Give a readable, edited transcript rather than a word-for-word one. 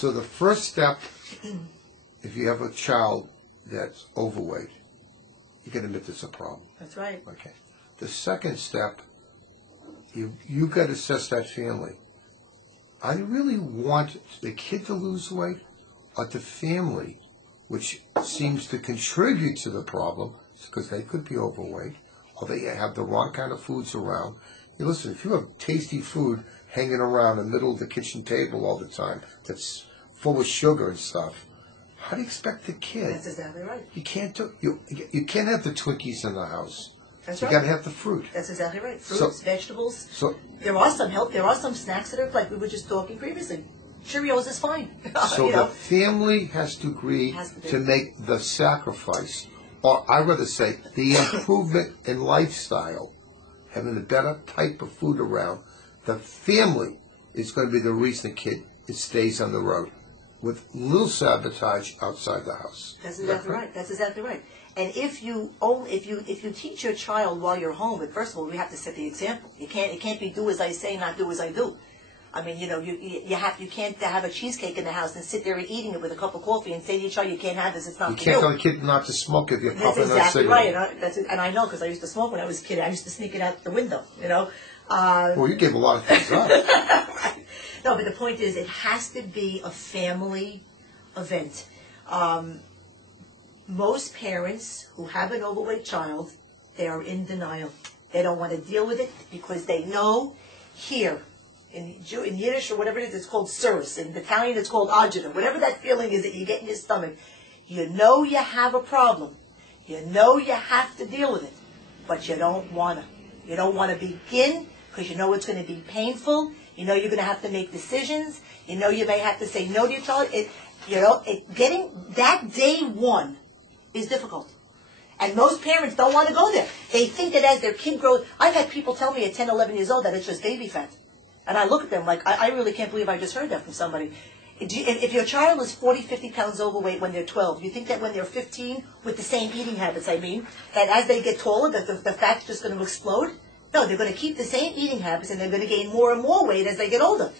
So the first step, if you have a child that's overweight, you can admit there's a problem. That's right. Okay. The second step, you got to assess that family. I really want the kid to lose weight, or the family, which seems to contribute to the problem, because they could be overweight, or they have the wrong kind of foods around. Hey, listen, if you have tasty food hanging around in the middle of the kitchen table all the time that's full of sugar and stuff, how do you expect the kid? That's exactly right. You can't you can't have the Twinkies in the house. That's you right. got to have the fruit. That's exactly right. Fruits, vegetables. So there are some snacks that are, like we were just talking previously. Cheerios is fine. So the family has to agree to make the sacrifice, or I rather say the improvement in lifestyle, having a better type of food around. The family is going to be the reason the kid stays on the road, with little sabotage outside the house. That's exactly right. That's exactly right. And if you teach your child while you're home, but first of all, we have to set the example. It can't be do as I say, not do as I do. I mean, you can't have a cheesecake in the house and sit there and eating it with a cup of coffee and say to your child, you can't have this, it's not for you. You can't tell a kid not to smoke if you're puffing on a That's exactly cigarette. right, and I know, because I used to smoke when I was a kid. I used to sneak it out the window, Well, you gave a lot of things up. Right. No, but the point is, it has to be a family event. Most parents who have an overweight child, they are in denial. They don't want to deal with it because they know here, in Yiddish or whatever it is, it's called surus. In Italian, it's called agita. Whatever that feeling is that you get in your stomach, you know you have a problem. You know you have to deal with it, but you don't want to. You don't want to begin because you know it's going to be painful. You know you're going to have to make decisions. You know you may have to say no to your child. Getting that day one is difficult. And most parents don't want to go there. They think that as their kid grows, I've had people tell me at 10, 11 years old that it's just baby fat. And I look at them like, I really can't believe I just heard that from somebody. If your child is 40, 50 pounds overweight when they're 12, you think that when they're 15, with the same eating habits, that as they get taller, that the fat's just going to explode? No, they're going to keep the same eating habits and they're going to gain more and more weight as they get older.